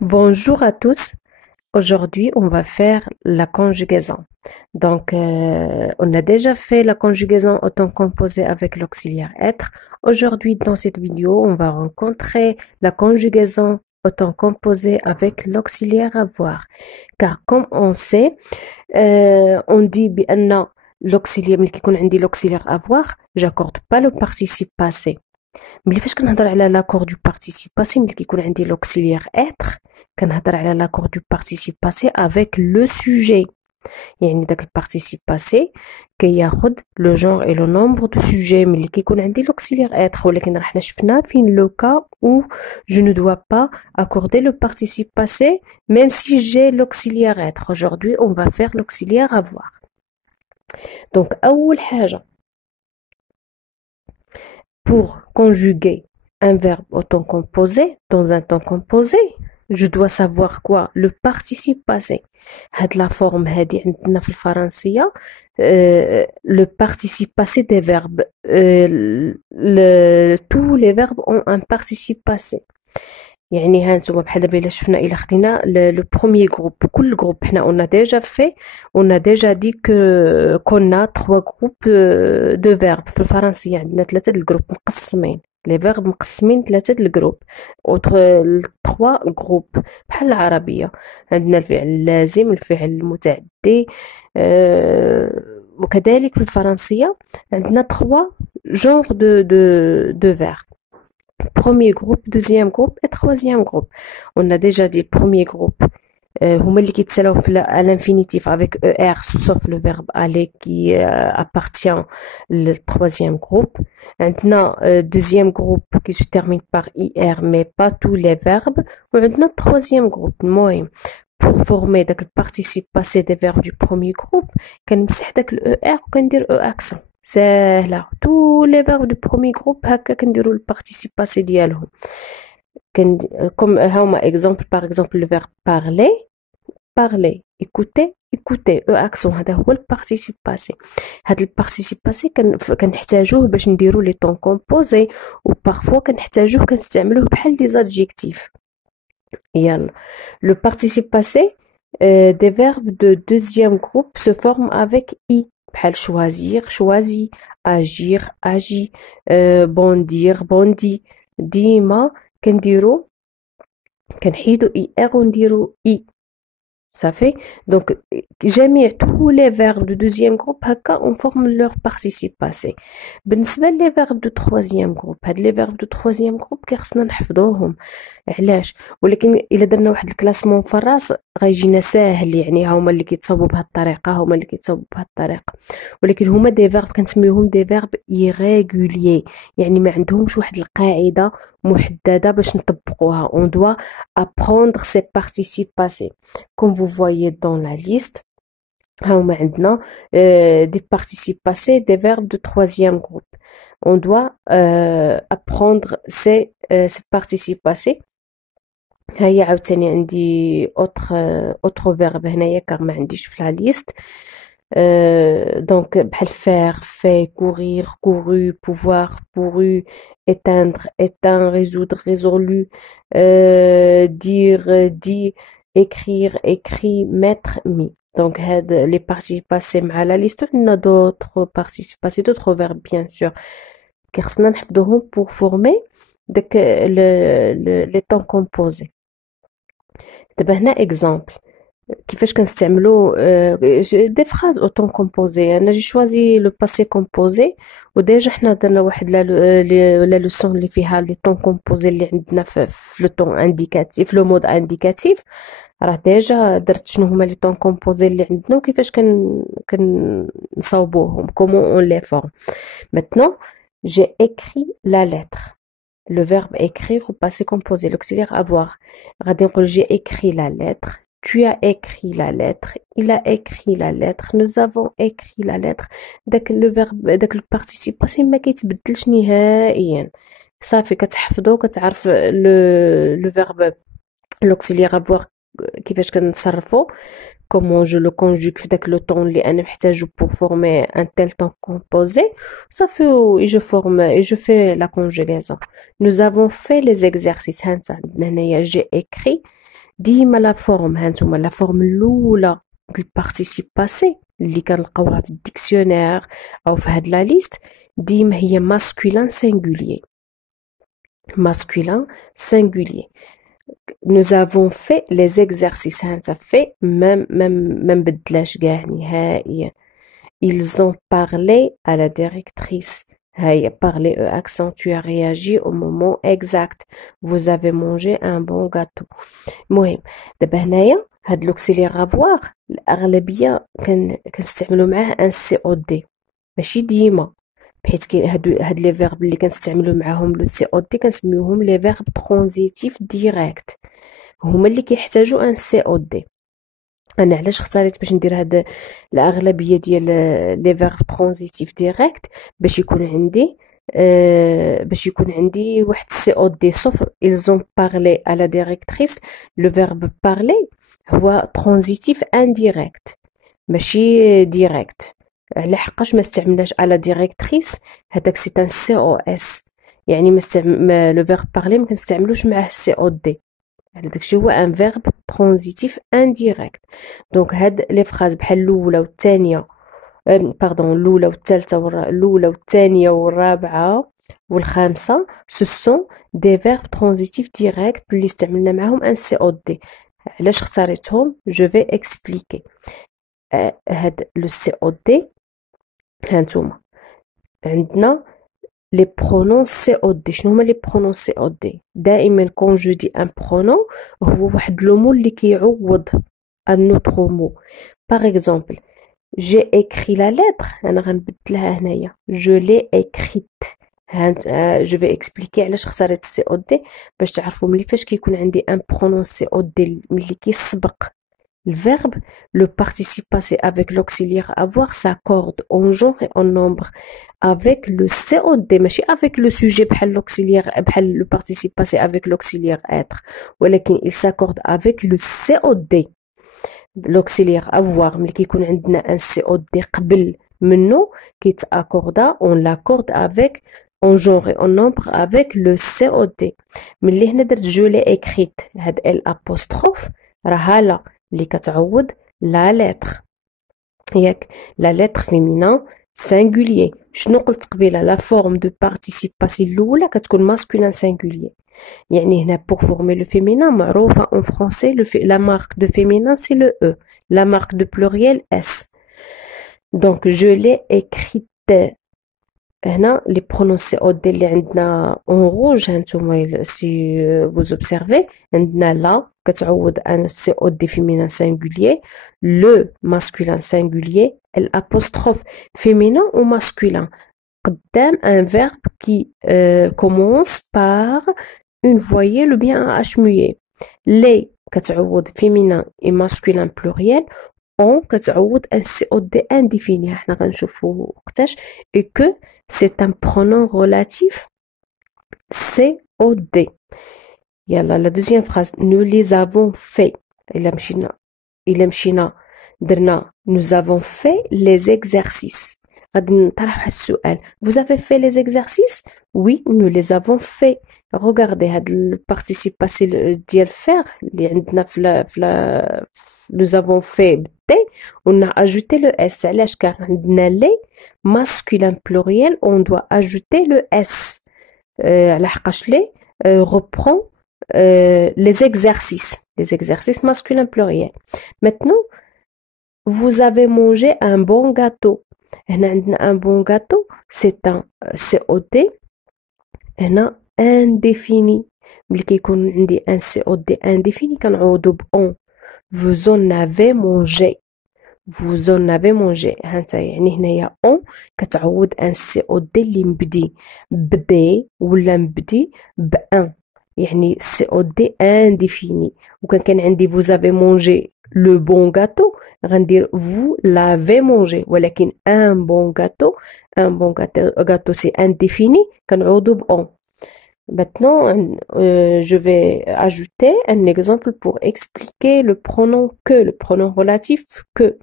Bonjour à tous. Aujourd'hui, on va faire la conjugaison. Donc, on a déjà fait la conjugaison au temps composé avec l'auxiliaire être. Aujourd'hui, dans cette vidéo, on va rencontrer la conjugaison au temps composé avec l'auxiliaire avoir. Car comme on sait, on dit بأن l'auxiliaire, ملي كيكون عندي l'auxiliaire avoir, j'accorde pas le participe passé. ملي فاش كنهضر على لاكور دو بارتيسيب باسي ملي كيكون عندي لوكسيليير اتر كنهضر على لاكور دو بارتيسيب باسي افيك لو سوجي يعني داك البارتيسيب باسي كياخد لو جونغ اي لو نومبر دو سوجي ملي كيكون عندي لوكسيليير اتر ولكن راه حنا شفنا فين لو كا او جو ne dois pas accorder le participe passé même si j'ai l'auxiliaire être. Aujourd'hui on va faire l'auxiliaire avoir. Donc اول حاجه pour conjuguer un verbe au temps composé dans un temps composé, je dois savoir quoi? Le participe passé. هاد la forme هادي عندنا في الفرنسية le participe passé des verbes. Tous les verbes ont un participe passé. يعني ها نتوما بحال دابا إلا شفنا إلا خدينا le premier groupe كل groupe حنا on a déjà fait on a déjà dit que qu'on a trois groupes de verbes في الفرنسية عندنا ثلاثة الجروب مقسمين لي فيرب مقسمين ثلاثة الجروب اوتر trois groupes بحال العربية عندنا الفعل اللازم الفعل المتعدي وكذلك في الفرنسية عندنا trois genres de verbes. Premier groupe, deuxième groupe et troisième groupe. On a déjà dit le premier groupe. هما اللي كيتسالاو à l'infinitif avec ER sauf le verbe aller qui appartient au troisième groupe. Maintenant, deuxième groupe qui se termine par IR mais pas tous les verbes. وعندنا troisième groupe. المهم pour former داك الparticipe passé des verbes du premier groupe كنمسح داك ال ER وكندير E accent. ساهلة tous les verbes du premier groupe هكا كنديروا الparticipe passé ديالهم comme هما exemple par exemple le verbe parler parler écouter écouter E accent هذا هو الparticipe passé هاد الparticipe passé كنحتاجوه باش نديروا لي طون كومبوزي وبارفوا كنحتاجوه كنستعملوه بحال دي زادجيكتيف يلا le participe passé des verbes de deuxième groupe se forment avec I بحال choisir choisi agir agi bondir bondi ديما كنحيدو اي ار ونديرو اي صافي دونك جميع tous les verbes du deuxième groupe هكا on forme leur participe passé بالنسبه لي verbes du troisième groupe هاد لي verbes du troisième groupe كيخصنا نحفظوهم علاش ولكن الا درنا واحد الكلاسمون في الراس غيجينا ساهل يعني هما اللي كيتصاوبوا بهاد الطريقه هما اللي كيتصاوبوا بهاد الطريقه ولكن هما دي فيرب كنسميوهم دي فيرب irréguliers يعني ما عندهمش واحد القاعده محدده باش نطبقوها on doit apprendre ces participes passés comme vous voyez dans la liste هما عندنا des participes passés des verbes de troisième groupe on doit apprendre ces participes passés هيا عاوتاني عندي autre verbe هنايا كار ما عنديش في la liste donc بحال faire fait courir couru pouvoir pourru éteindre éteint résoudre résolu dire dit écrire écrit mettre mis donc هاد les participes passés مع la liste عندنا d'autres participes passés d'autres verbes bien sûr كيخصنا نحفظوهم pour former داك les temps composés دابا هنا exemple كيفاش كنستعملو دي فراز اوتون كومبوزي انا جي شوازي لو باسي كومبوزي وديجا حنا درنا واحد لا لوسون اللي فيها لي طون كومبوزي اللي عندنا في لو طون انديكاتيف لو مود انديكاتيف راه ديجا درت شنو هما لي طون كومبوزي اللي عندنا وكيفاش كنصاوبوهم كومون اون لي فورم maintenant j'ai écrit la lettre le verbe écrire au passé composé l'auxiliaire avoir غادي نقول j'ai écrit la lettre tu as écrit la lettre, il a écrit la lettre, nous avons écrit la lettre. داك le verbe داك le participe passé ما كيتبدلش نهائيا صافي كتحفظو كتعرف le verbe l'auxiliaire avoir كيفاش كنصرفو comment je le conjugue في داك le temps اللي أنا محتاجه pour former un tel temps composé. Ça fait et je forme et je fais la conjugaison. Nous avons fait les exercices. هنايا j'ai écrit ديما la forme هانتوما la forme الأولى du participe passé اللي كنلقاوها في الديكسيونير أو في هاد la liste ديما هي masculin singulier. Masculin singulier. Nous avons fait les exercices. Ça fait même بدلاش كاع نهائيا. Ils ont parlé à la directrice. هيا parler accentué réagi au moment exact. Vous avez mangé un bon gâteau. المهم دابا هنايا هاد l'auxiliaire avoir الأغلبية كنستعملو معاه ان سي او دي ماشي ديما بحيث كاين هاد لي فيرب اللي كنستعملو معاهم لو سي او دي كنسميوهم لي فيرب ترانزيتيف ديريكت هما اللي كيحتاجو ان سي او دي. انا علاش اختاريت باش ندير هاد الاغلبيه ديال لي فيرب ترانزيتيف ديريكت باش يكون عندي واحد سي او دي صفر. ils ont parlé à la directrice. le verbe parler هو ترانزيتيف indirect ماشي ديريكت. على حقاش ما استعملناش على ديريكتريس هذاك سي ان سي او اس يعني لو فيرب بارلي ما كنستعملوش معاه سي او دي على داكشي هو ان فيرب ترانزيتيف انديريكت. دونك هاد لي فراز بحال الاولى والثانيه باردون الاولى والثالثه الاولى والثانيه والرابعه والخامسه سو سون دي فيرب ترانزيتيف ديريكت اللي استعملنا معاهم ان سي او دي. علاش اختاريتهم جو في اكسبليكي. هاد لو سي او دي هانتوما عندنا لي برونون سي او دي. شنو هما لي برونون سي او دي؟ دائما كون جو دي ان برونون هو واحد لو مو اللي كيعوض ان اوتر مو. باغ اكزومبل جي اكري لا ليتر انا غنبدلها هنايا جو لي اكريت. جو في اكسبليكي علاش اختاريت السي او دي باش تعرفوا ملي فاش كيكون عندي ان برونون سي او دي ملي كيسبق le verbe, le participe passé avec l'auxiliaire avoir s'accorde en genre et en nombre avec le COD, ماشي avec le sujet بحال l'auxiliaire بحال le participe passé avec l'auxiliaire être, ولكن il s'accorde avec le COD. l'auxiliaire avoir ملي كيكون عندنا un COD قبل منه كيتاكوردا on l'accorde avec en genre et en nombre avec le COD. ملي هنا درت جو لي écrite هاد الابوستروف راها لا اللي كتعوض لا لتر ياك لا لتر فيمينان سينغولير. شنو قلت قبيله لا فورم دو بارتيسيب باسي الاولى كتكون ماسكولين سينغولير يعني هنا بور فورمي لو فيمينان معروفه اون فرونسي لا مارك دو فيمينان سي لو او لا مارك دو بلوريال اس. دونك جو لي écrite. هنا لي برونونسي او دي اللي عندنا اون روج هانتوما سي فوز اوبسيرفي عندنا لا كتعوض ان سي او دي فيمينان سينغولير لو ماسكولين سينغولير الابوستروف فيمينان و ماسكولين قدام ان فيرب كي كومونس بار اون فويال ou bien un h muet. لي كتعوض فيمينان اي ماسكولين بلوريال on كتعوض ان سي او دي انديفيني حنا غنشوفوا وقتاش et que c'est un pronom relatif COD. يلا la deuxième phrase nous les avons fait. إلا مشينا درنا nous avons fait les exercices. غادي نطرح السؤال vous avez fait les exercices? oui nous les avons fait. regardez هاد البارتيسيب باسي ديال faire اللي عندنا في nous avons fait B on a ajouté le S. علاش كان عندنا لي masculin pluriel on doit ajouter le S على حقاش لي reprend les exercices masculin pluriel. Maintenant vous avez mangé un bon gâteau. هنا عندنا un bon gâteau c'est un COD هنا indéfini. ملي كيكون عندي un COD indéfini كنعوضو ب on. vous en avez mangé. vous en avez mangé هانتا يعني هنايا on كتعوض ان سي او دي اللي مبدي بدي ولا مبدي ب ان يعني سي او دي انديفيني. وكان عندي vous avez mangé le bon gâteau غندير vous l'avez mangé ولكن un bon gâteau c'est indéfini كنعوضو ب on. Maintenant, je vais ajouter un exemple pour expliquer le pronom que, le pronom relatif que.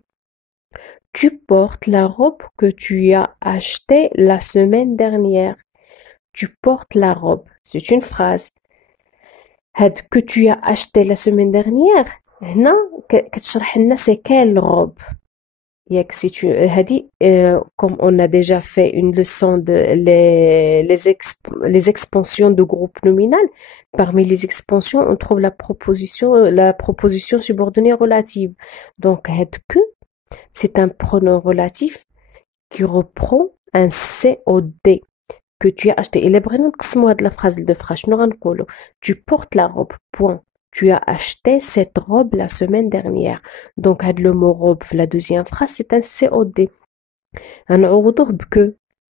Tu portes la robe que tu as achetée la semaine dernière. Tu portes la robe. C'est une phrase. هاد que tu as acheté la semaine dernière. هنا كتشرح لنا c'est quelle robe. ياك هادي comme on a déjà fait une leçon de les expansions de groupe nominal. Parmi les expansions, on trouve la proposition subordonnée relative. Donc هاد que c'est un pronom relatif qui reprend un COD que tu as acheté. Et les بغينا نقسموا هاد la phrase لدو phrases. شنو غنقولوا؟ Tu portes la robe. Point. Tu as acheté cette robe la semaine dernière. Donc, le mot robe, la deuxième phrase, c'est un COD. غنعوضوه بكو.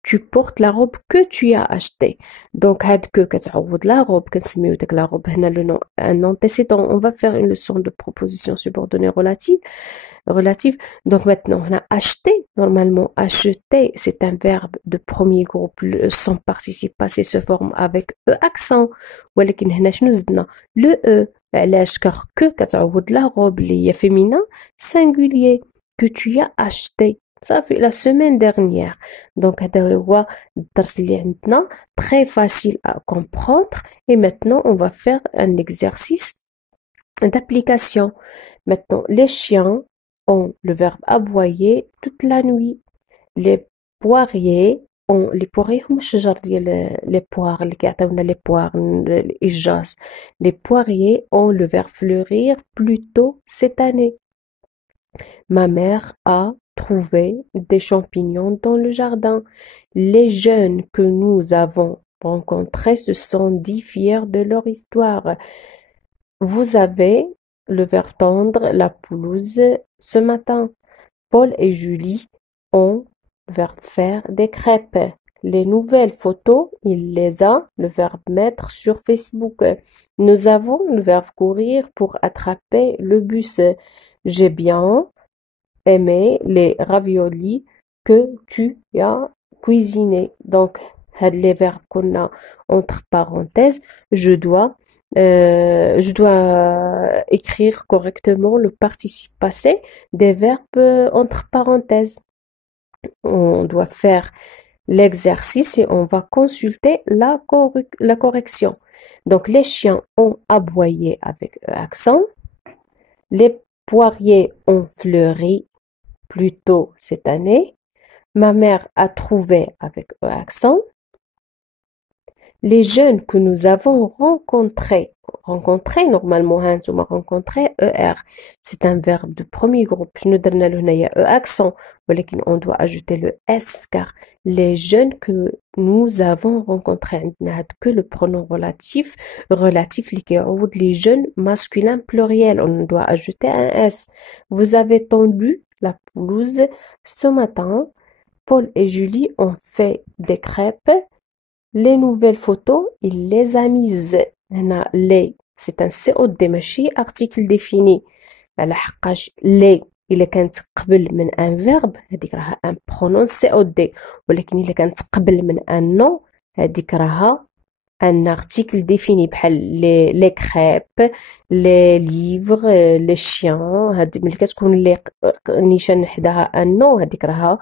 Tu portes la robe que tu as acheté. Donc, que كتعوض la robe, كنسميو داك la robe هنا le nom, un antécédent. On va faire une leçon de proposition subordonnée relative. Donc maintenant, on a acheté. Normalement, acheter, c'est un verbe de premier groupe. Son participe passé se forme avec E accent. ولكن هنا شنو زدنا؟ Le E. علاش؟ car que كتعوض la robe اللي هي féminin singulier que tu as acheté. Ça fait la semaine dernière. Donc هذا هو الدرس اللي عندنا. Très facile à comprendre. Et maintenant, on va faire un exercice d'application. Maintenant, les chiens ont le verbe aboyer toute la nuit. Les poiriers ont les poiriers هما الشجر ديال les poires اللي كيعطيونا les poires الإجاز. Les poiriers ont le verbe fleurir plus tôt cette année. Ma mère a trouvé des champignons dans le jardin. Les jeunes que nous avons rencontrés se sont dit fiers de leur histoire. Vous avez le verbe tondre la pelouse ce matin. Paul et Julie ont le verbe faire des crêpes. Les nouvelles photos, il les a, le verbe mettre sur Facebook. Nous avons le verbe courir pour attraper le bus. J'ai bien aimé les raviolis que tu as cuisinés. Donc, les verbes qu'on a entre parenthèses, je dois écrire correctement le participe passé des verbes entre parenthèses. On doit faire l'exercice et on va consulter la correction. Donc, les chiens ont aboyé avec accent. Les poiriers ont fleuri plus tôt cette année. Ma mère a trouvé avec accent. Les jeunes que nous avons rencontrés normalement هانتوما rencontrer ER c'est un verbe de premier groupe. شنو درنا له هنايا E accent ولكن on doit ajouter le S car les jeunes que nous avons rencontrés عندنا هاد que le pronom relatif اللي كيعوض les jeunes masculin pluriel. On doit ajouter un S. Vous avez tendu la pelouse ce matin. Paul et Julie ont fait des crêpes. Les nouvelles photos, il les a mises. هنا les c'est un COD ماشي article défini. على حقاش les إلا كانت قبل من un verbe هذيك راها un pronom COD. ولكن إلا كانت قبل من un nom هذيك راها un article défini بحال les crêpes, les livres, les chiens. هاد ملي كتكون les نيشان حداها un nom هذيك راها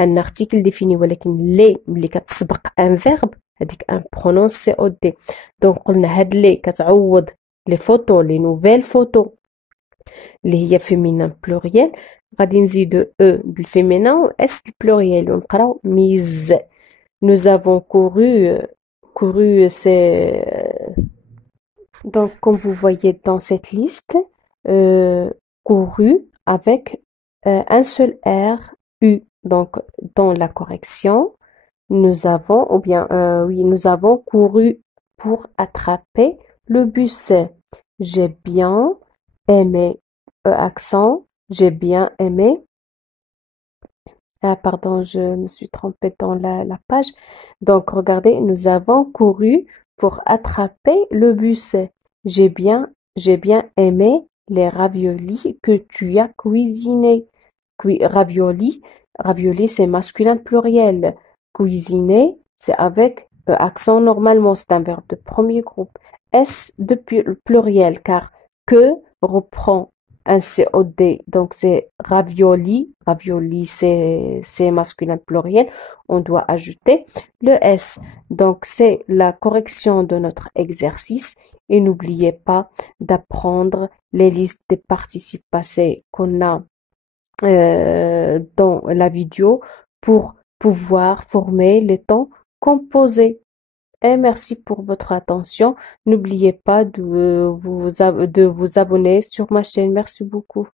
un article défini. ولكن les ملي كتسبق un verbe هذيك ان برونون سي او دي. دونك قلنا هاد لي كتعوض لي فوتو لي نوفيل فوتو اللي هي فيمينان بلوريال. غادي نزيدو او بالفيمينان و اس البلوريال ونقراو ميز. nous avons couru c'est donc comme vous voyez dans cette liste couru avec un seul R U. Donc dans la correction nous avons couru pour attraper le bus. J'ai bien aimé, accent, j'ai bien aimé. Ah, pardon, je me suis trompée dans la page. Donc, regardez, nous avons couru pour attraper le bus. J'ai bien aimé les raviolis que tu as cuisinés. Ravioli, c'est masculin pluriel. Cuisiner, c'est avec Accent, normalement, c'est un verbe de premier groupe. S de pluriel, car que reprend un COD, donc c'est ravioli. Ravioli, c'est masculin pluriel. On doit ajouter le S. Donc, c'est la correction de notre exercice. Et n'oubliez pas d'apprendre les listes des participes passés qu'on a dans la vidéo pour pouvoir former les temps composés. Et merci pour votre attention. N'oubliez pas de vous abonner sur ma chaîne. Merci beaucoup.